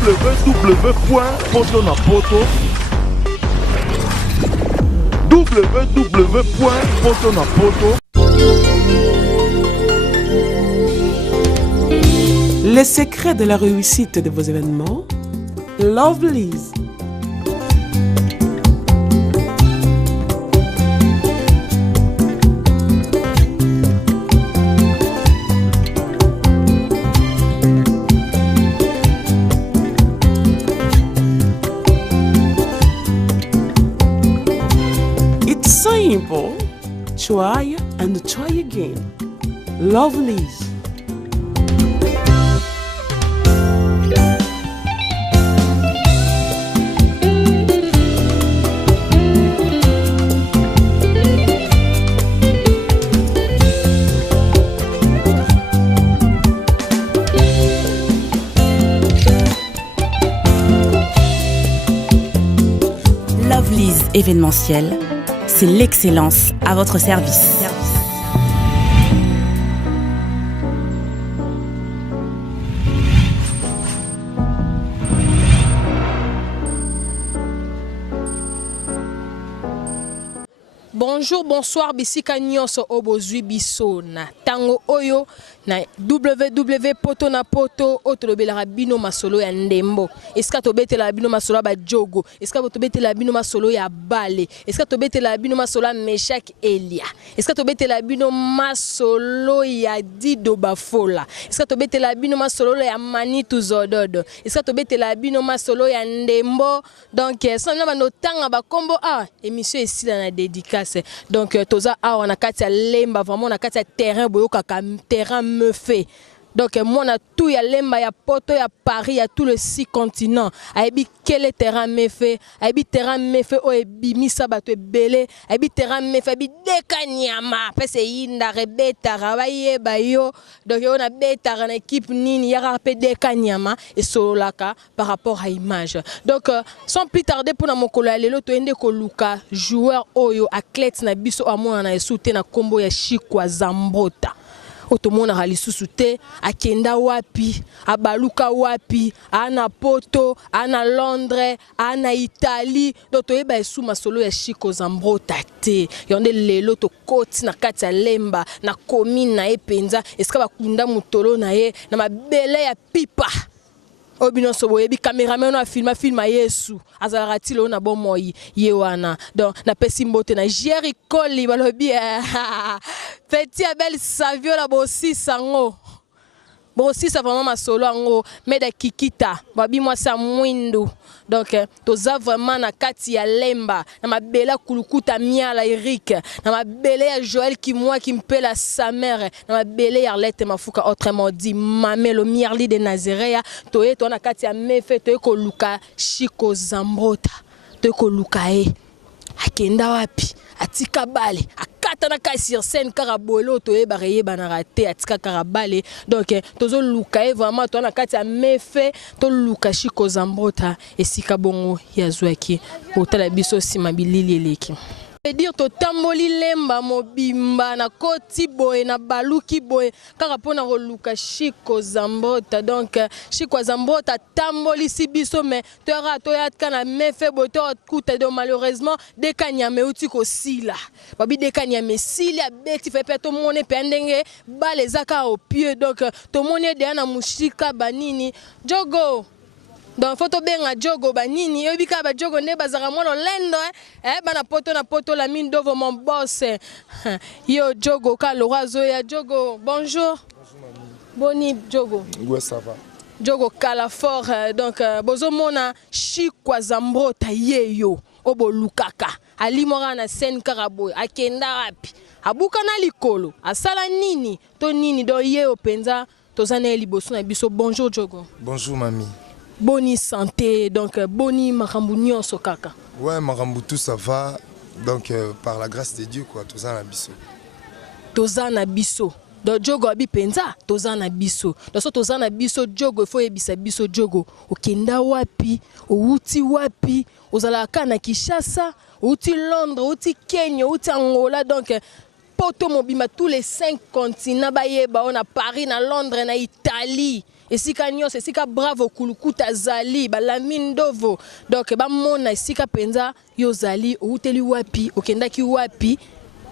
www.potonapoto www.potonapoto. Les secrets de la réussite de vos événements, Lovelyz. It's simple. Try and try again. Lovelyz. Lovelyz événementiel, c'est l'excellence à votre service. Bonjour, bonsoir, bisika nyonso obozwi biso na tango oyo na www.potonapoto otolobelaka bino masolo ya ndembo. Eska tobetela bino masolo ba jogo, eska tobetela bino masolo ya bale, eska tobetela bino masolo ya Meshak Elia, eska tobetela bino masolo ya Dido Bafola, eska tobetela bino masolo ya Manitu Zododo, eska tobetela bino masolo ya ndembo. Donc sans na bano tanga ba kombo émission esila na dédicace. Donc toza awa na kati ya lemba vraiment na kati ya terrain boyoka terrain me fait. Donc moi na tout ya lemba ya poto ya Paris ya tout le 6 continents. Aibi quel terrain me fait? Aibi terrain me fait o ebimisa bato ebele. Aibi terrain me fait bi dekanyama pese yinda rebeta rabaye bayo. Donc on a beta na équipe nini ya rapé dekanyama et solaka par rapport à image. Donc sans plus tarder pour na mokolo ya lelo to ende ko luka joueur oyo athlète na biso amona na esute na kombo ya Chikwa Zambota. Otomona halisusu te akenda wapi abaluka wapi ana Poto ana Londres ana Italie donc toyeba esu masolo ya Chikwa Zambota te yonde lelo to koti na kati ya lemba na commune na epenza eska bakunda mutolo na ye na mabele ya pipa obino sobo yebi cameraman na filma Yesu azala tilo na bomoyi yewana donc na pesi mbote na Jerry Koli balobi petit Abel Savio la bossi sango bossi sa vraiment masolo ango meda kikita babi moi sa mwindu donc toza vraiment na kati ya lemba na mabela kulukuta miala Eric na mabele ya Joël qui mpela sa mère na mabele ya Arlette Mafuka autrement dit Mamelo Mierli de Nazaréa toye to na kati ya mefe toye ko luka Chikwa Zambota toye ko luka akenda wapi atika bale akata na kai sur scène karabolo toye bareye banarate atika karabale donc tozo luka vraiment to na kati ya mefe to luka Chikwa Zambota esika bongo ya zwaki otala biso sima bilili eleki dire to tamboli lemba mobimba na koti boye na baluki boye kaka pona roluka Chikwa Zambota donc Chikwa Zambota tamboli si biso mais tera to yatka na mefe boto kuta do malheureusement dekanyame uti ko sila babi dekanyame sila beti fe pe to mone pe ndenge bale zaka au pied donc to mone de na mushika banini jogo. Donc photo benga jogo banini yobika ba jogo ne bazaka mono lendo bana poto na poto la mine dovo mon boss yo jogo ka lorazo ya jogo bonjour. Bonjour mamie. Boni jogo. Ouais ça va. Jogo kala fort donc bozo mona Chikwa Zambota yeyo obo lukaka ali mora na scène karaboy akenda wapi abuka na likolo asala nini to nini do ye openza tozana liboso na biso. Bonjour jogo. Bonjour mamie. Boni santé, donc boni makambu nyonso kaka. Ouais, makambu tout ça va, donc par la grâce de Dieu quoi, tozana biso. Tozana biso. Donc jogo abi penza, tozana biso. Donc so tozana biso jogo faut ebisa biso jogo. Okenda wapi, outi wapi, ozalaka na Kinshasa, outi Londres, outi Kenya, outi Angola donc poto mobima tous les 5 continents ba yeba on a Paris na Londres na Italie. esika nyonso esika bravo kulukuta zali balamine ndovo donc bamona esika penza yo zali outeli wapi okendaki wapi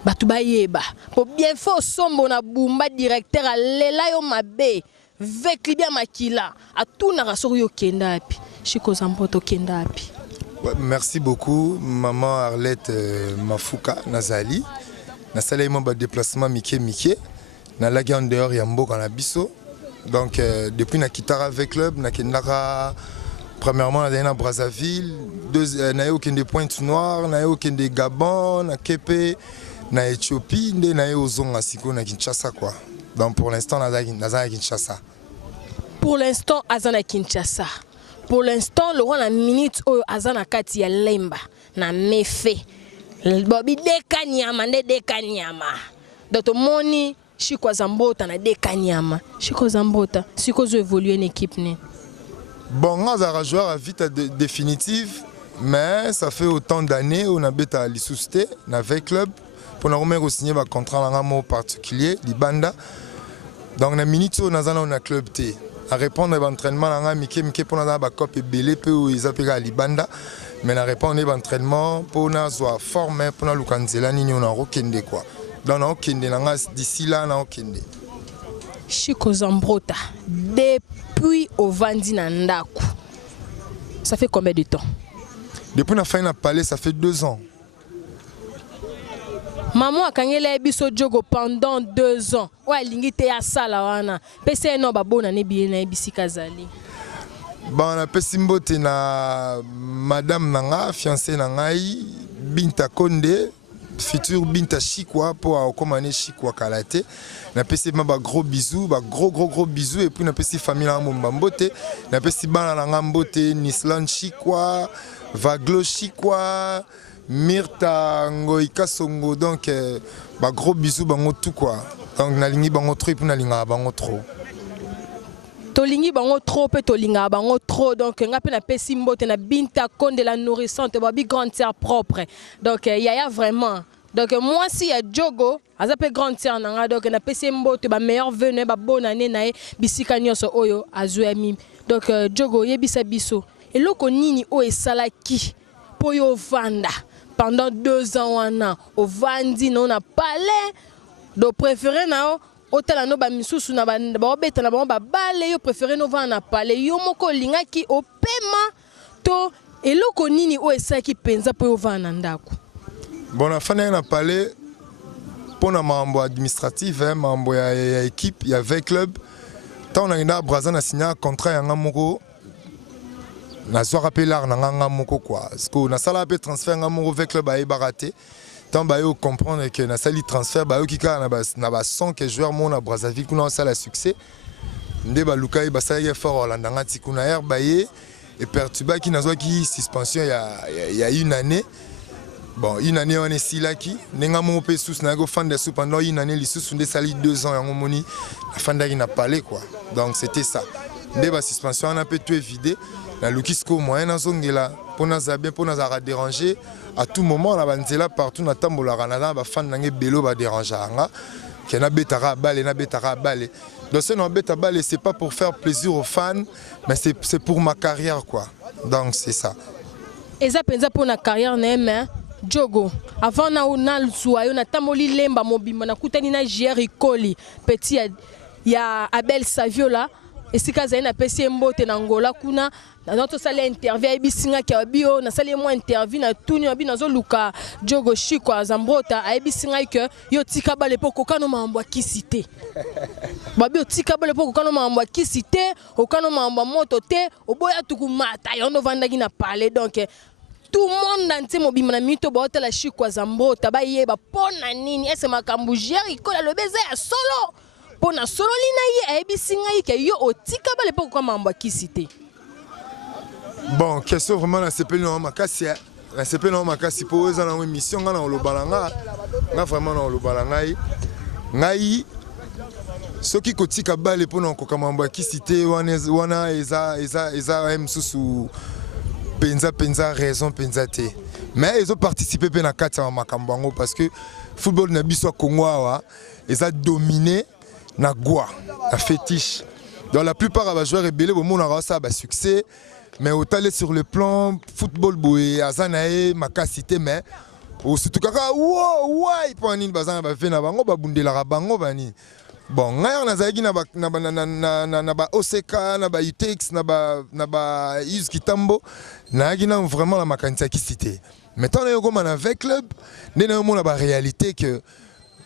batu bayeba po bien fort sombo na bumba directeur alela yo mabe vekli bien makila atuna rasoro yo kenda api Chiko Zamboto kenda api. Merci beaucoup maman Arlette Mafuka Nazali. Na salé mon déplacement Miké na la en dehors ya mboka na biso. Donc depuis na kitara avec club na kendaka premièrement na Brazzaville, na yo kende Pointe-Noire, na yo kende Gabon, na Kepe, na Éthiopie, na yo zonga siko na Kinshasa quoi. Donc pour l'instant na Kinshasa. Pour l'instant azana Kinshasa. Pour l'instant le roi na minute oyo azana kati ya lemba na mefe. Bobi deka nyama. Donc moni Chiko Zambota na deka nyama. Chiko Zambota siko zo évoluer une équipe ni. Bon, on a joué à vite définitive, mais ça fait autant d'années on a bêta l'issusté avec club pour nous signer un contrat en mot particulier, Libanda. Donc na minute on a club T. À répondre à l'entraînement on Miké pour nous avoir cop et belé peu où ils appellent à Libanda, mais na répondre à l'entraînement pour nous soit formé pour nous lukanzela ni on a rokende quoi. Donc on kende nanga d'ici là on kende. Chiko Zambota depuis au Vandi Nandaku. Ça fait combien de temps? Depuis la fin de palais, ça fait 2 ans. Maman a kangela biso jogo pendant 2 ans. Ouais, lingite ya sala wana. Pese no babona ne biye na bisika zali. Bon, na pesimbote na madame nanga, fiancée nangai, Binta Konde, futur Binta Chikwa pour accompagner Chikwa Kalate. Na pesi ma gros bisous, gros bisous et puis na pesi famille na Mbambote, na pesi bana na Ngambote, Nislan Chikwa, Vaglo Chikwa, Mirta Ngoika Songo donc gros bisous bango tout quoi. Donc na lingi bango trop et puis na linga bango trop. Tolingi bango trop pe tolinga bango trop donc ngape na pesi mbote na Binta Konde la nourrissante babi grande sœur propre. Donc yaya vraiment. Donc moi si ya Jogo azape grande sœur nanga donc na pesi mbote ba meilleur venu ba bonne année na bisika nyonso oyo azuami. Donc Jogo yebisa biso eloko nini o esalaki po yo vanda pendant 2 ans wana au vandi non na palais do préféré na hôtel no ba misusu na ba obeta na ba bale yo préféré no vanda na palais yo moko lingaki o paiement to eloko nini o esalaki penza po yo vanda ndako. Bon, la fin de palais pour un membre administratif, membre de l'équipe, il y avait club. Tant on a une Brazza a signé un contrat à Ngamoko, on a rappelé l'art Ngamoko quoi. Parce qu'on a salé un transfert Ngamoko avec club à Ebaraté. Tant bah yo comprendre que na sali transfert bah yo kika na ba 100 que joueur mon à Brazzaville qu'on a ça succès. Ndé ba Lukai ba ça y est fort Hollande ngati kuna air baye et perturba qui na zo qui suspension il y a 1 année. Bon, 1 année on est ici là qui n'enga mon pe sous na go fan de sous pendant 1 année les sous des sali 2 ans en moni la fan d'agi n'a parlé quoi. Donc c'était ça. Ndé ba suspension on a peu tout évidé la Lukisko moyen na zongela pour na za bien pour na za déranger à tout moment la banzela partout na tambola Canada ba fan nange belo ba déranger nga que na betara balle na betara balle. Donc ce non beta balle c'est pas pour faire plaisir aux fans mais c'est pour ma carrière quoi. Donc c'est ça. Et ça pensa pour na carrière na Jogo avant na lusuayo na tamoli lemba mobimba na kutani na JR Ikoli petit ya Abel Saviola esika za na pesi mbote na Angola kuna na notre salle interview ebisinga ki bio na salle mo interview na tuni abi nazo luka Jogo Chiko Zambota ebisinga ke yo tika bale poko kano mambo kisite babi tika bale poko kano mambo kisite okano mambo moto te oboya tukumata yondo vandaki na parler donc tout le monde entier mobima na mito ba hôtel Chiko Zambota ba yeba pona nini ese makambu JR Ikola le baiser ya solo pona solo lina ye ebisinga ke yo otika bale poko kwa mambo kisite. Bon, question vraiment la CP no makasi la CP no makasi pour eza na émission nga na olobalanga nga vraiment na olobalanga ngai soki kotika bale pona ko mambo kisite wana eza msusu penza raison penza te mais ils ont participé à la carte en makambango parce que football na biso Congo wa ils ont dominé na gwa la fétiche Donc la plupart des joueurs rebelles au monde a ça succès, mais au talent sur le plan football boy azanae makasité mais au surtout kaka wow ouais pour une bazan ba fait na bango ba bundela bango bani. Bon ngaire na zagi na ba OCK na ba UTX na ba Yves Kitambo na gina vraiment la makanisa qui cité. Maintenant on est comme avec club, né na mo na ba réalité que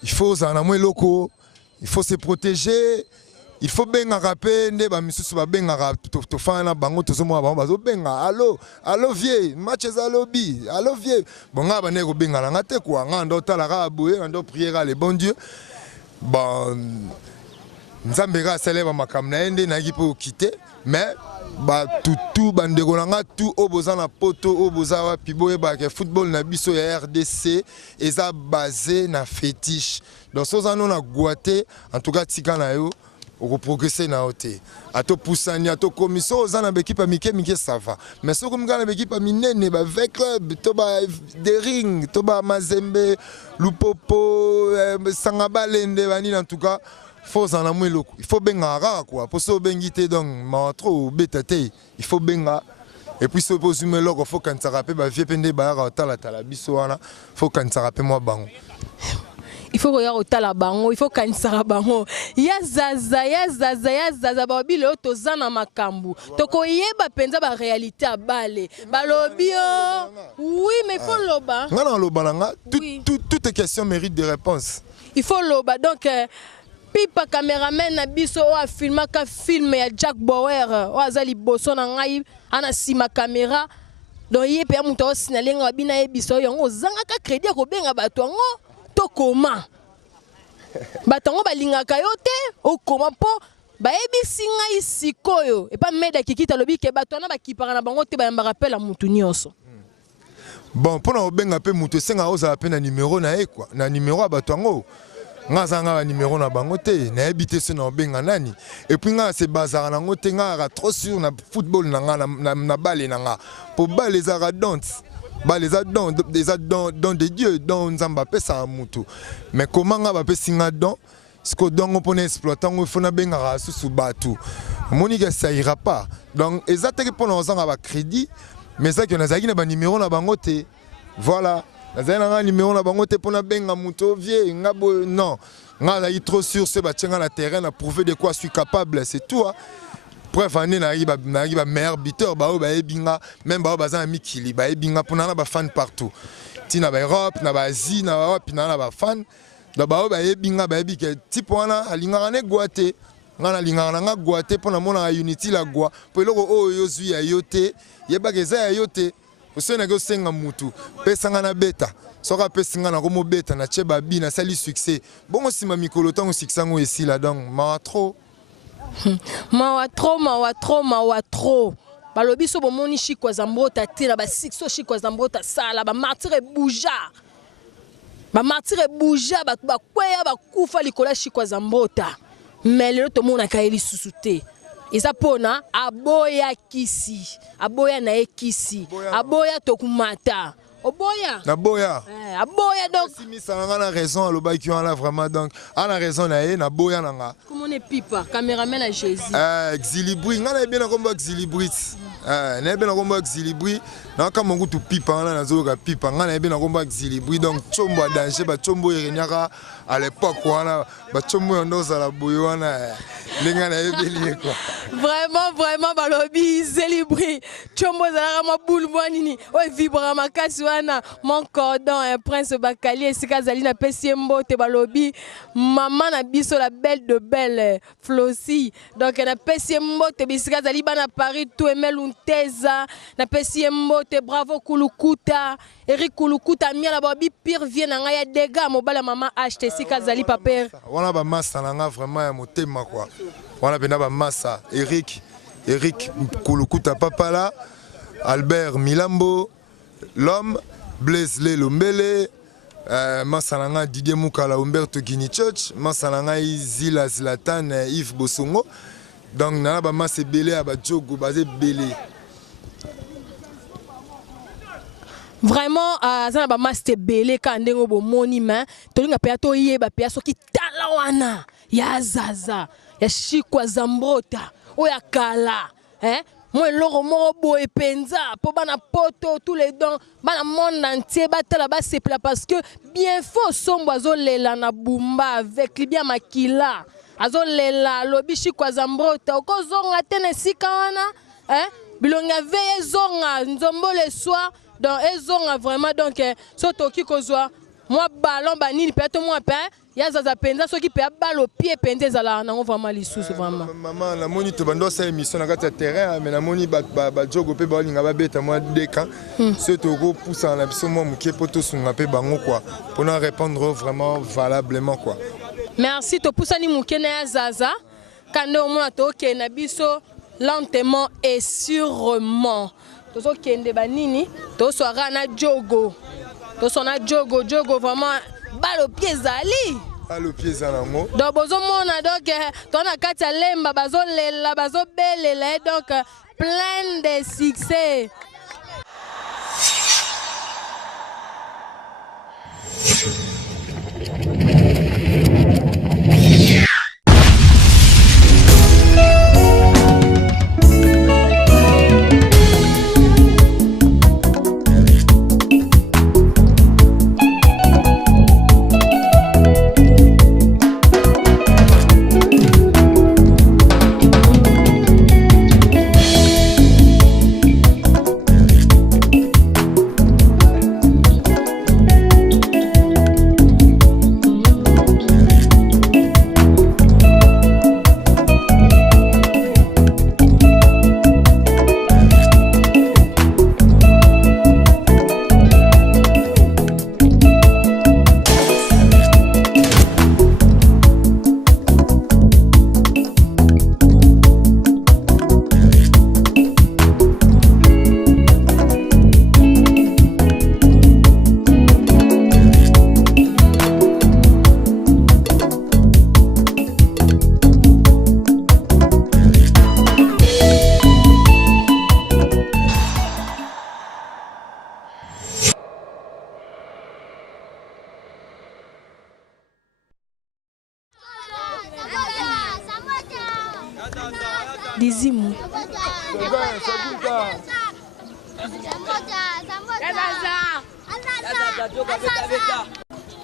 il faut en moins locaux, il faut se protéger. Il faut bien rappeler, ne ba misusu ba bien to fana bango to zo mo ba bazo benga allo vieux match za lobby allo vieux bon nga ba ne ko benga nga te quoi nga ndo tala ka boye ndo prier les bons dieux bon nzambe ka célèbre makamna ende na ki po quitter mais ba tout bandeko nga tout oboza na poto oboza wa piboye ba ke football na biso ya RDC eza basé na fétiche donc so za no na goité en tout cas tika na yo au progresser na ote ato poussani ato commission aux en équipe mike ça va mais ce comme gars l'équipe minene ba avec club to ba des ring to ba mazembe lupopo sangabalende bani en tout cas faut en amwe loko il faut benga rara quoi pour so bengité donc ma trop betete il faut benga et puis so pose me loko faut quand ça rappelle ba vie pende ba ra tala biso wana faut quand ça rappelle moi bango. Il faut regarder au talabango, il faut kanisara bango. Ya zaza babi le tozana makambu. Toko yeba penza ba réalité à balé. Balobio. Oui, mais il faut loba. Ngana loba nanga, toute question mérite des réponses. Il faut loba donc pipa cameraman na biso o filma ka film ya Jack Bauer o azali boso na ngai ana sima caméra. Donc yepe ya muto sinalenga bina yebiso yango zanga ka crédit ko benga bato ngo. To comment batango balingaka yo te o comment po bayebisi ngai sikoyo et pas meda kikita lobi ke bato na bakipaka na bango te ba rappel mutu nyonso. Bon pona obenga pe mutu senga oza pe na numéro na e quoi na numéro bato ngo nga zanga ba numéro na bango te na ebité se na obenga nani et puis nga se bazar na ngo te nga trop sur na football na nga na balle na nga pour balle les aradontes. Bah les dons de Dieu dons nzamba pesa amutu mais comment nga ba pesinga don ce que don on peut exploiter il faut na benga sous batu monique ça ira pas donc exactement pour nous en avoir crédit mais ça que na zaki na ba numéro na bango te voilà na zaki na numéro na bango te pour na benga muto vieux ngabo non nga la trop sûr ce ba tchenga na terrain à prouver de quoi je suis capable c'est tout hein. Bref, on est meilleur buteur, même bazan mikili, pour na ba fan partout. Tina ba Europe, na ba Asie, na ba Europe, na ba fan. Da ba binga ba ke tipo wana alinga ne goate. Ngana linga nga goate pour na mona unity la goa. Pour loko o yozui ya yote, yeba ke za ya yote. Osena go senga mutu. Pesa ngana beta. Soka pesa ngana ko mo beta na cheba bi na sali succès. Bongo sima mikolo tango succès ngo esi la donc ma trop. Mawa trop. Balobi so bomoni chikwa zambota tira ba sixo chikwa zambota sala ba martyre bouja. Ba martyre bouja ba kweya ba kufa likola chikwa zambota. Mais le to mona kaeli susute. Eza pona aboya kisi. Aboya na ekisi. Aboya tokumata. Oboya. Na boya. Aboya donc. Si mi ça a raison le bail qui en a vraiment donc a la raison na boya nanga. Comment on est pipa caméraman à Jésus. Exilibri ngana bien na komba exilibri. Na bien na komba exilibri na kama ngutu pipa na zoka pipa ngana bien na komba exilibri donc chombo danger ba chombo yenyaka à l'époque wana ba chombo ndoza la boyo wana linga na ebeli quoi. Vraiment balobi exilibri chombo za ma boule nini o vibra makasi wana mon cordon un prince bakali esika zali na pesi mbote balobi maman na biso la belle de belle Flossi donc na pesi mbote bisika zali bana Paris tout Emel Unteza na pesi mbote bravo Kulukuta Eric Kulukuta mia la babi pire vient na ya dégâts mobala maman acheter sika zali paper wana ba massa nga vraiment ya motema quoi wana pena ba massa Eric Kulukuta papa là Albert Milambo l'homme Blaise Lelombele Masalanga Didier Moukala Umberto Guini Church Masalanga Zila Zlatan Yves Bosongo donc na ba masse belé à ba jogo basé belé vraiment ça ba masse belé ka ndengo bo monima to linga pe to yeba pe so ki tala wana ya Zaza ya Chikwa Zambrota oya kala moi loro moko boye penza po bana poto tous les dons bana monde entier batala ba sepla parce que bien faux sombo azolela na bumba avec libia makila azolela lobi Chikwa Zambrota okozonga tene sika wana bilonga veye zonga nzombo le soir donc ezonga vraiment donc sotoki kozwa moi ballon banini peut-être moi pain ya Zaza penza soki pe balo pied penza zala na on vraiment lisusu vraiment maman la moni to bando sa émission na kati terrain mais la moni ba jogo pe ba linga ba beta moi deka ce to go poussa na biso moi muke poto sunga pe bango quoi pour nous répondre vraiment valablement quoi. Merci to poussa ni muke na Zaza kande o mona to ke na biso lentement et sûrement tozo kende banini to soara na jogo to sona jogo vraiment balo pied zali balo pied zalango donc bozo mona donc tona kati lemba bazolela bazobelela donc plein de succès. Dizimu.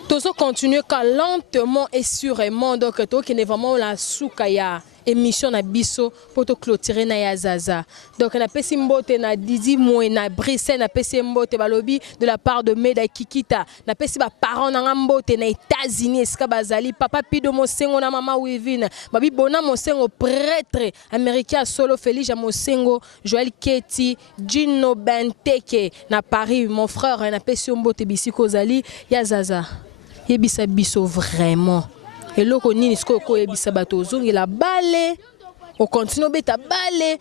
Tozo continue ka lentement et sûrement donc to qui est vraiment la soukaya émission na biso pour te clôturer na ya Zaza. Donc na pesi mbote na Dizimu et na Brissé na pesi mbote balobi de la part de Meda Kikita. Na pesi ba parents na mbote na États-Unis eska bazali papa Pido Mosengo na mama Wivine. Babi bona Mosengo prêtre américain solo Félix Mosengo, Joël Keti, Gino Benteke na Paris mon frère na pesi mbote bisiko zali ya Zaza. Yebisa biso vraiment. Et là, on y est la balle, on continue beta balle.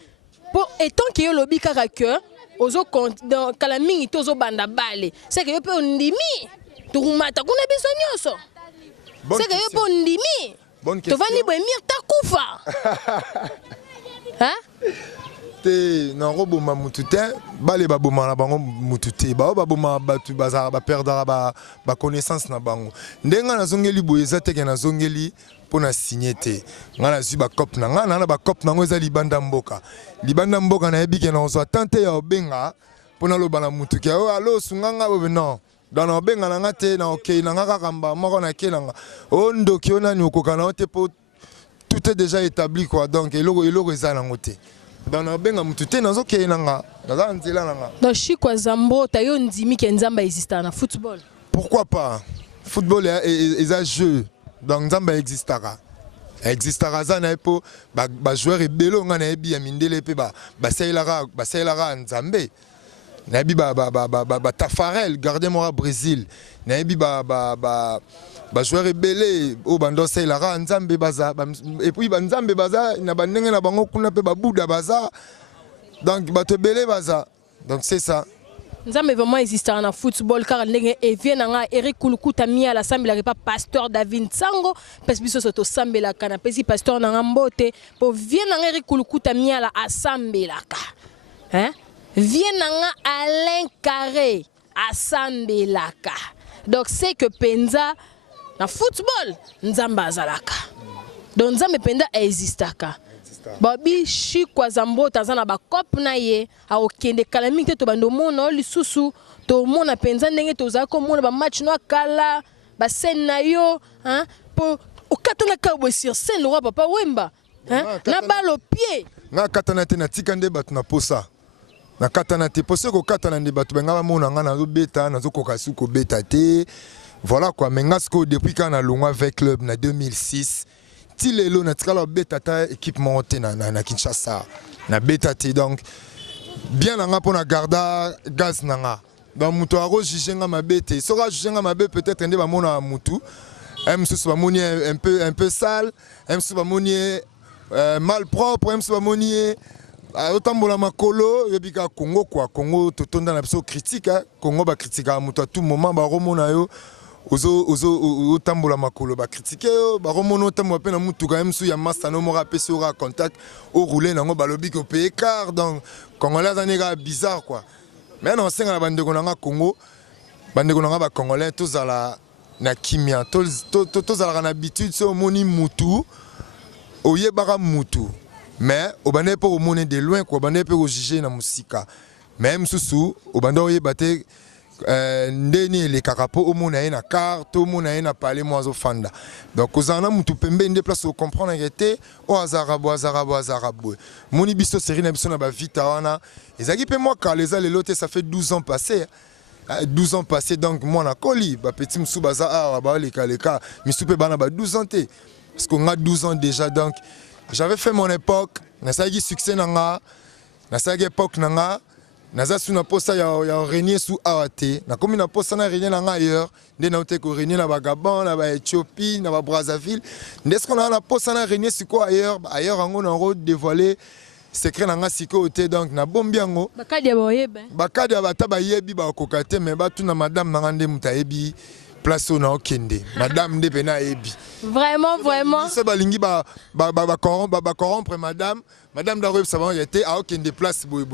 Et tant qu'il y a le lobby caractère, dans Kalaming, il y a banda balle. C'est que on dit tu rumata qu'on a besoin de ça. C'est que on dit tu vas ni boire ta koufa. Hein? Te na robo mamutute bale baboma na bango mutute ba baboma batu bazara ba perdre ba connaissance na bango ndenga na zongeli boyeza teke na zongeli pona signer ngana zu ba cop na ngana na ba cop na ngo za libanda mboka na yebike na zo tante ya obenga pona lo bana mutuke o alo sunganga bobe non dans obenga na ngate na okay na ngaka kamba moko na kelanga o ndoki ona ni okoka na ote po tout est déjà établi quoi donc eloko eza na ngote. Dans Chikwa Zambrota, yo ndimi ke nzamba exista na football. Pourquoi pas? Football est un jeu. Donc nzamba existara. Existara za na epo ba joueur ebelo nga na ebi ya mindele pe ba sailara nzambe. Na ebi ba Tafarel gardien mora Brésil. Na ebi ba joueur ebele o bando sailara nzambe baza et puis ba nzambe baza na bandenge na bango kuna pe ba buda baza. Donc ba te belé baza. Donc c'est ça. Nzambe vraiment exister en football car ndenge et vient nga Eric Kulukuta mi à la sambe la pas pasteur David Sango parce biso soto sambe la kana pesi pasteur na mbote pour vient nga Eric Kulukuta mi à la assemblée la ka. Hein? Vient nga Alain Carré assemblée la ka. Donc c'est que penza na football nzamba zalaka. donc nzambe penda existaka babi Chikwa Zambota aza na bakop na ye akokende kala mingi te tobanda omona oyo lisusu tomona mpenza ndenge tozala komona bamatch no akala bascène na yo mpo okatana kabwe sur scène roi papa Wemba na balo pied nga katana te natika nde bato na posa na katana te posa kokatana nde bato benga bamona nga nazobeta nazokoka su kobeta te voilà quoi mais nga sikoyo depuis quand na longwa avec club na 2006 ti lelo natikala beta ta équipe moko te na Kinshasa na beta te donc bien na nga mpona garda gaz na nga donc moto akojuge nga mabe te soki ajuge nga mabe peut-être nde bamona mutu mosusu bamoni un peu sale mosusu bamoni mal propre mosusu bamoni otambola makolo yebika Congo quoi Congo totonda na biso critique Congo bakritikaka moto à tout moment bakomona yo otambola makolo bakritike yo bakomona otambola mpe na mutuka mosusu ya masta no moko apesi ora contact oroule nango balobi ko pe écart donc congolais azani kaka bizarre quoi mais na osenga na bandeko na nga Congo bandeko na nga bacongolais tozala na kimia tozalaka na habitude so omoni mutu oyebaka mutu mais obande mpe omone de loin quoi obande mpe kojuge na musika mais mosusu obande oyeba te ndeni elekaka mpo omona ye na carte omona ye na pale mo azofanda donc kozala na mutu pembe nde place ocomprendre te oyo azara boye moni biso série na biso na bavita wana ezalaki mpe mwa kala eza lelo te ça fait 12 ans passé 12 ans passés donc moi na koli ba petit msou baza awa ba leka misu pe bana ba 12 ans te parce qu'on a 12 ans déjà donc j'avais fait mon époque na sagi succès nanga na sagi époque nanga naza su na posa ya régner sous awate na komi na posa na régner nanga ailleurs nde na ote ko régner na ba Gabon na ba Éthiopie na ba Brazzaville nde ce qu'on a na posa na régner siko ailleurs ango na ro dévoiler secret nanga siko te donc na bombiango bakadi ya boyeba bakadi ya bata bayebi ba kokate mais batu na madame nanga nde mutayebi place na okende madame nde pena yebi vraiment ça balingi ba corrompre madame d'Aroub savant était à okende place boy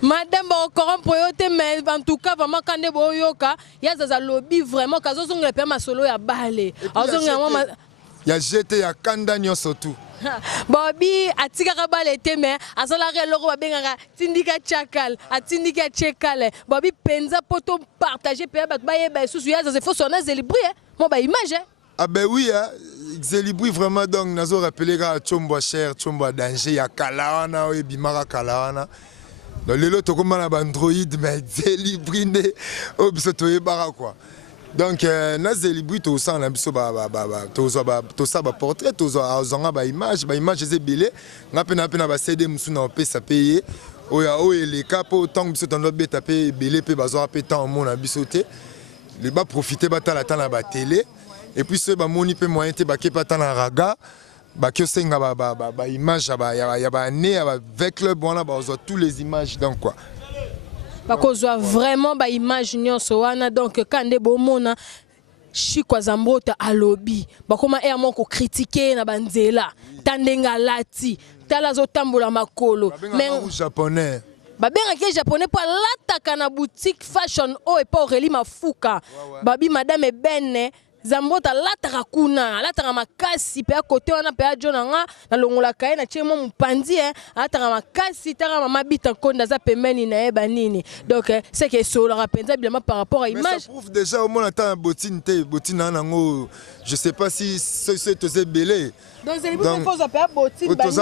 madame ba corrompre yo te mais en tout cas vraiment quand de boyoka ya zaza lobby vraiment kazo zonga pe masolo ya bale azonga ya jeté ya kanda nyoso tout Bobby atikaka bale te mais azalaka eloko babengaka tindika chakal atindika chekale Bobby penza poto partager pe bato bayeba susu ya zaza faut sona zelibri mo ba image ah ben oui zelibri vraiment donc nazo rappeler ka chombo cher chombo danger ya kalawana o bimara kalawana donc lelo tokoma na ba android mais zelibri ne o biso toyebaka quoi. Donc na zelibri to ça na biso to ça ba portrait to za ba image ezebele ngapena pena ba CD musu na pesa payer oya o eleka po tant biso tando beta pe belé pe bazo pe tant mona biso te le ba profiter batala na ba télé et puis ce ba moni pe moyen te ba ke pata na raga ba ke senga ba image ya ba né avec club wana ba tous les images donc quoi bakozwa vraiment ba image nyonso wana donc kande bomona Chikwa Zambota alobi bakoma e amoko critiquer na banzela tandenga lati tala zo tambola makolo mais japonais babengaki japonais po lataka na boutique fashion o e pa Aurélie Mafuka babi madame Ebene Zambota lataka kuna lataka makasi pe côté wana pe ajona nga na longola kaye na chemo mupandi lataka makasi tanga mama bita konda za pembeni na eba nini donc c'est que ça la penza bien par rapport à image mais ça prouve déjà au moins attend botine nango je sais pas si c'est tosé belé donc c'est les faut ça pe botine bani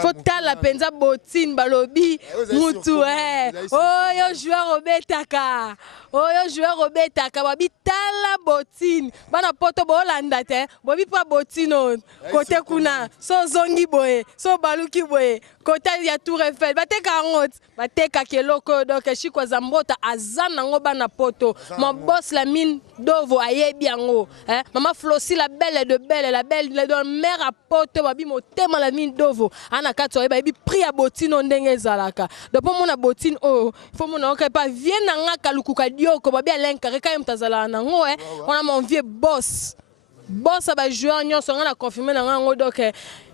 faut tala penza botine balobi mutu oyo joueur obetaka babi tala botine bana poto bolanda te bobi pa botine côté kuna so zongi boye so baluki boye côté ya Tour Eiffel bateka ngot bateka keloko donc Chikwa Zambota azana ngo bana poto mon boss la mine dovo ayebi yango maman Flossi la belle de mère à poto babi motema la mine dovo ana katso babi prix ya botine ndenge zalaka donc pour mona botine oh faut mona ka pas vient nga kalukuka dioko babi alenka ka mtazala nango on a mon vieux boss ba joueur nyonso nga na confirmer na ngo donc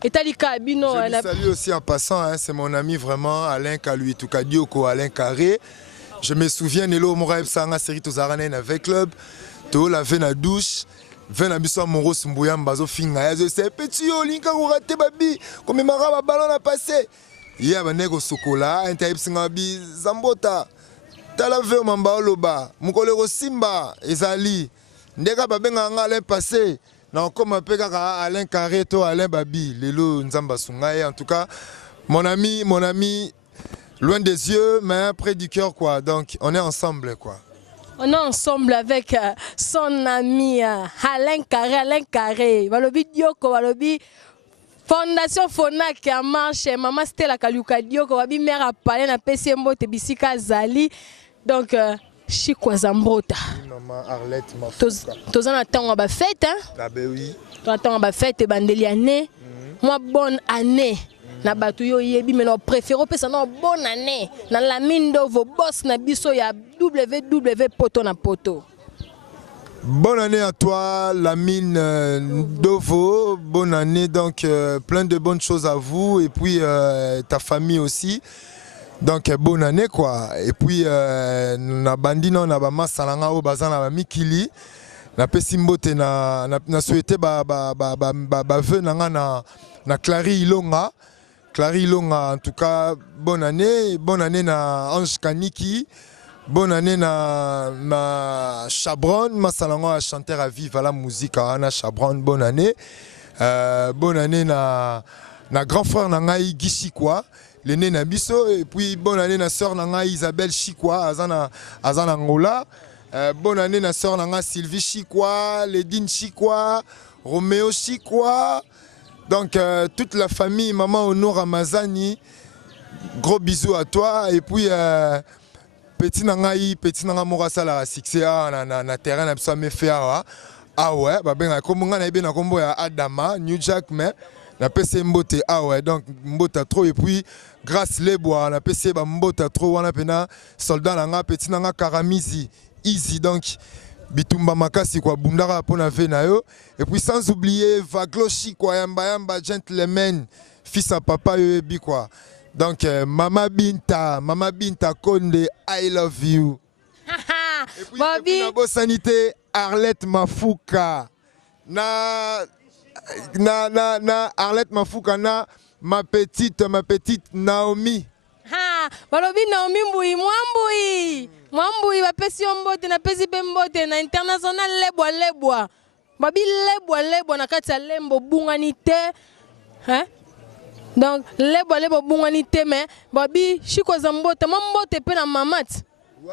etalika bino je salue aussi en passant c'est mon ami vraiment Alain Kaluitu Kadioko Alain Carré je me souviens nelo moraeb sanga série tozarana avec club to laver na douche Vena biso Moro Sumbuya Mbazo Finga. Je sais petit yo linka ko raté babi. Comme mara ballon a passé. Ya banego sokola interip singa bi Zambota. Tala ve mamba loba. Mukolero Simba ezali. Ndeka babenga ngale passé. Na comme peka Alain Carré to Alain Babi. Lelo Nzamba Sungaye en tout cas mon ami loin des yeux mais près du cœur quoi. Donc on est ensemble quoi. On est ensemble avec son ami Alain Carré. Balobi Dioko, Balobi Fondation Fonak en marche. Maman Stella Kaluka Dioko, Babi mère a parlé na PCMO te bisika Zali. Donc Chikwa Zambota. Maman Arlette Mafuka. Tozana tango ba fête hein. Ah ben oui. Tozana tango ba fête bandeli année. Moi bonne année. Na batu yo yebi mais no préféré pesa no bonne année na la mine d'ovo boss na biso ya www poto na poto. Bonne année à toi la mine d'Ovo, bonne année donc plein de bonnes choses à vous et puis ta famille aussi. Donc bonne année quoi et puis na bandino na ba masalanga o bazana ba mikili na pesimbote na souhaité ba vœu na Clary Ilonga. Clary Ilonga, en tout cas, bonne année na Ange Kaniki, bonne année na Chabron, ma salon à chanter à vivre à la musique à Anna Chabron, bonne année na grand frère Nangaï Gishikwa, l'aîné Nabiso, et puis bonne année na sœur Nangaï Isabelle Chikwa, Azana Angola, bonne année na sœur Nangaï Sylvie Chikwa, Ledine Chikwa, Roméo Chikwa. Donc toute la famille, maman Ono Ramazani, gros bisous à toi et puis petit nanga Morasa la succès na terrain na biso me faire ah ouais ba benga comme ngana bien na kombo ya Adama New Jack mais na PC mbote ah ouais donc mbota trop et puis grâce les bois na PC ba mbota trop wana pena soldat nanga petit nanga Karamizi easy donc Bitumba Makasi kwa bundara pona vena yo et puis sans oublier Vagloshi kwa yamba gentleman fils à papa yo ebi quoi donc Mama Binta Konde I love you et puis na bo sanité Arlette Mafuka na Arlette Mafuka na ma petite Naomi balobi Naomi Mwambui bapesi mbote na pesi pe mbote na international lebwa babi lebwa na kati ya lembo bungani te hein donc lebwa bungani te mais babi Chikwa Zambota mbote pe na mamati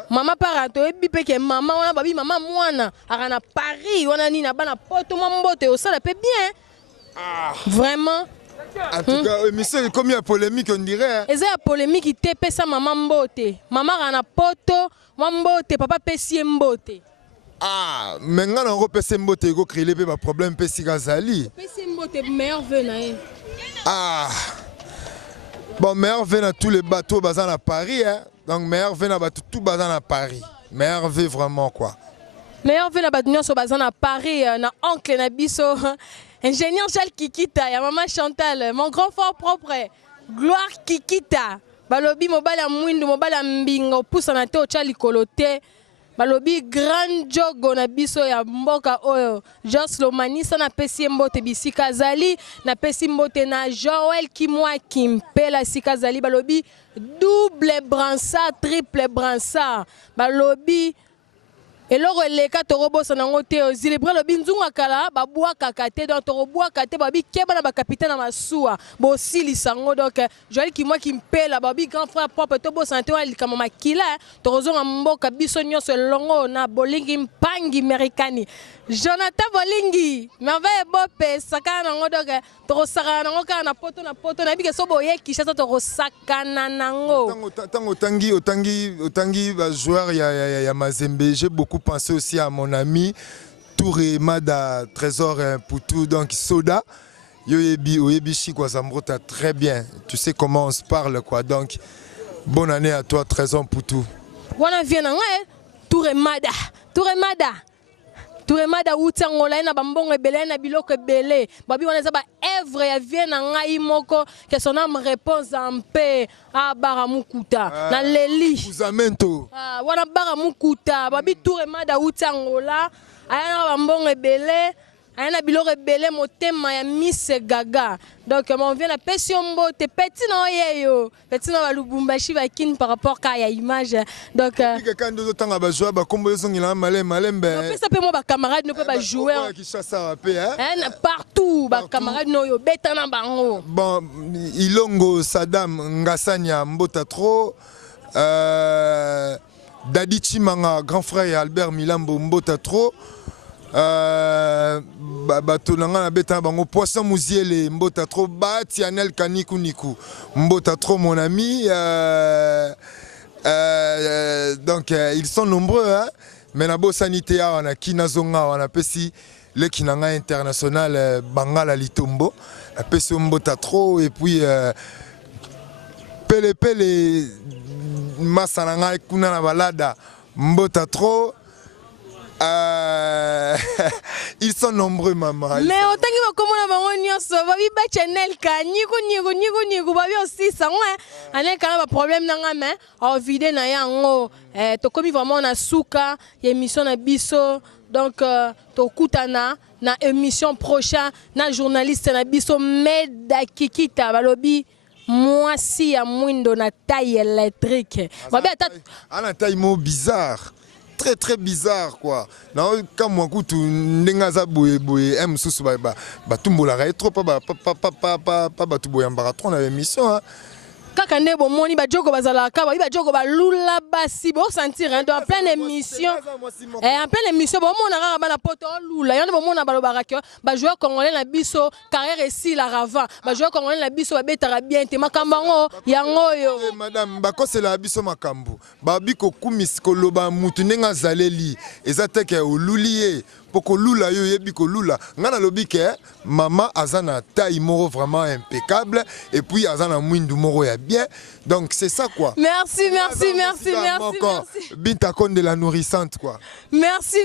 mama parato ebi pe ke mama wana babi mama mwana aka na Paris wana ni na bana poto mbote osala pe bien vraiment. En tout cas, monsieur, comme il y a polémique, on dirait. Et ça, la polémique, il te pesa maman mbote. Maman rana poto, mbote, papa pesi mbote. Ah, maintenant on repese mbote, il faut créer les problèmes pesi Gazali. Pesi mbote, meilleur vœu na. Ah. Bon, meilleur vœu na tous les bateaux basés à Paris, hein. Donc meilleur vœu na bateau tout basé à Paris. Meilleur vœu vraiment quoi. Meilleur vœu na bateau nyonso basé à Paris, na oncle na biso. Ingénieur Charles Kikita, ya maman Chantal, mon grand frère propre, Gloire Kikita. Balobi mobala mwindu, mobala mbingo, poussa na te o Charlie Kolote. Balobi grand jogo na biso ya mboka oyo. Jos Lomanisa na pesi mbote bisika zali, na pesi mbote na Joël Kimwa Kimpela sika zali. Balobi double bransard, triple bransard. Balobi eloko leka torobosa nango te célébrer le binzunga kala babwa kakate donc torobwa kate babi keba na ba capitaine na masuwa bo sili sango donc Joël Kimwa Kimpela babi grand frère propre to bo santé wa likama makila torozonga mboka biso nyonso longo na bolingi mpangi amerikani Jonathan Bolingi merveille bope sakana nango donc torosaka nango kana na poto na bike so boye kishasa torosakana nango otangi ba joueur ya Mazembe. J'ai beaucoup pensé aussi à mon ami Touré Mada Trésor Poutou donc Soda Oyebi Chikwa Zambota très bien. Tu sais comment on se parle quoi. Donc bonne année à toi Trésor Poutou. Wana vient na Touré Mada utangola na bambongo ebele na biloko ebele babi wana za ba œuvre ya vie na ngai moko que son âme réponse en paix a baramukuta na leli Uzamento wana baramukuta babi Touré Mada utangola aya na mbongo ebele aya na biloko ebele motema ya Miss Gaga. Donc mon vient la pression mbote petit na yeyo petit na Lubumbashi bakine par rapport à ya image. Donc quand deux temps ba jouer ba kombo zongi la malembe. Ça peut moi ba camarade ne peut pas jouer. Partout ba camarade no yo beta na bango. Bon Ilongo Saddam Ngasanya Mbota trop Dadi Chimanga grand frère Albert Milambo Mbota trop bato nanga na beta bango poisson muziele Mbota trop Tianel Kaniku Niku Mbota trop mon ami donc ils sont nombreux hein mais na bo sanité on a kinazonga on a pesi le kinanga international Bangala Litombo a pesi Mbota trop et puis pele masananga kuna na balada Mbota trop. Ils sont nombreux maman. Mais autant que va comment na bango nyonso ba bi ba channel ka niku ba bi aussi ça ouais ane kana ba problème nanga mais en vide na yango to komi vraiment na suka émission na biso donc to kutana na émission prochaine na journaliste na biso Meda Kikita balobi moi si ya mwindo na taille électrique ba bi ata ana taille mot bizarre très bizarre quoi. Non quand moi kutu ndengaza boye m susu ba tumbola trop pas batuboya mbara trop na émission hein. Kaka nde bomoni ba jogo bazala ka ba jogo ba lula basi bo sentir hein en pleine émission en pleine émission bo mona ka ba na poto lula yone bo mona ba lobaka ke ba joueur congolais na biso carrière ici la ravant ba joueur congolais na biso ba betara bien te makambango yango yo madame ba ko c'est la biso makambu ba biko kumis ko loba mutu nenga zaleli ezateke olulier poko lula yo yebiko lula ngana lobike maman azana taille moro vraiment impeccable et puis azana mwindu moro ya bien donc c'est ça quoi. Merci. Binta Konde la nourrissante quoi. Merci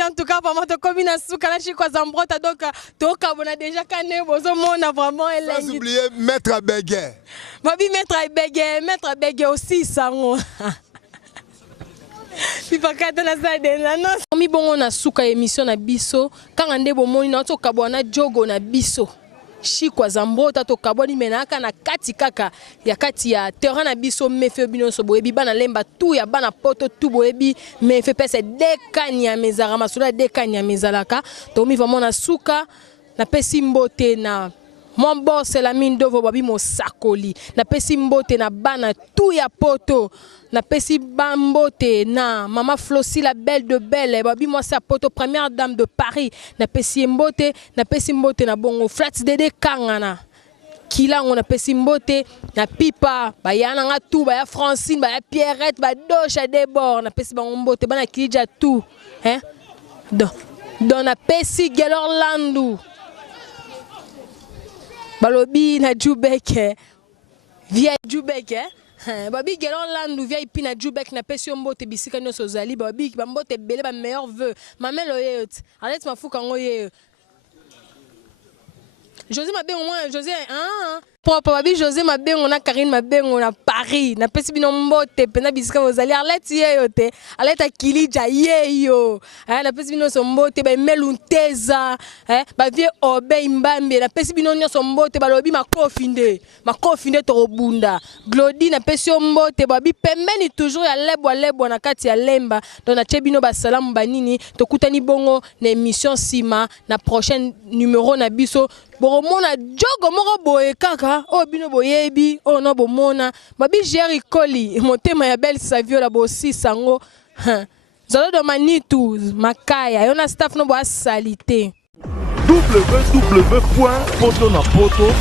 en tout cas vraiment to komina suka na chikwa zambrota donc to kabona déjà kané bozo mona vraiment elle. Sans oublier maître Abege. Babi maître Abege aussi sango. Pipakata na sadena non mi bongo na suka émission na biso kanga nde bomoni na to kabona jogo na biso chikwa zambota to kaboni menaka na kati kaka ya kati ya terrain na biso mefe bino so boyebi bana lemba tout ya bana poto tout boyebi mefe pese dekanya mezara masula dekanya mezalaka to mi vraiment na suka na pesi mbote na mon boss la mine dovo babi mo sakoli na pesi mbote na bana tout ya poto na pesi bambote na mama Flossi la belle de belle babi moi sa poto première dame de Paris na pesi mbote na bongo flats dede kangana kila on a pesi mbote na pipa ba yana nga tout ba ya Francine ba ya Pierrette ba Docha Debord na pesi bango mbote bana kilija tout hein don na pesi Gelorlandu balobi na Jubek via Jubek babi Gelorlandu via ipina Jubek na pesi mbote bisika nyoso zali babi bambote belé ba meilleur vœu mamelo yet arrête mafuka ngoye José Mabengo moi José propre babi José Mabengo na Karine Mabengo na Paris na pesi bino mbote pena bisika ozali arlette yeyote aleta kilija yeyo na pesi bino so mbote ba melunteza ba vie obey mbambe na pesi bino nyoso mbote balobi makofinde to robunda Glody na pesi mbote babi pembeni toujours ya lebwa na kati ya lemba donc na chebino ba salamu banini tokutani bongo na émission sima na prochaine numéro na biso boromona jogo moko boye kaka o bino boyebi o no bomona babi Jerry Koli motema ya belle saviola bosi sango zalo do manitu makaya yona staff no bo salite www.potonapoto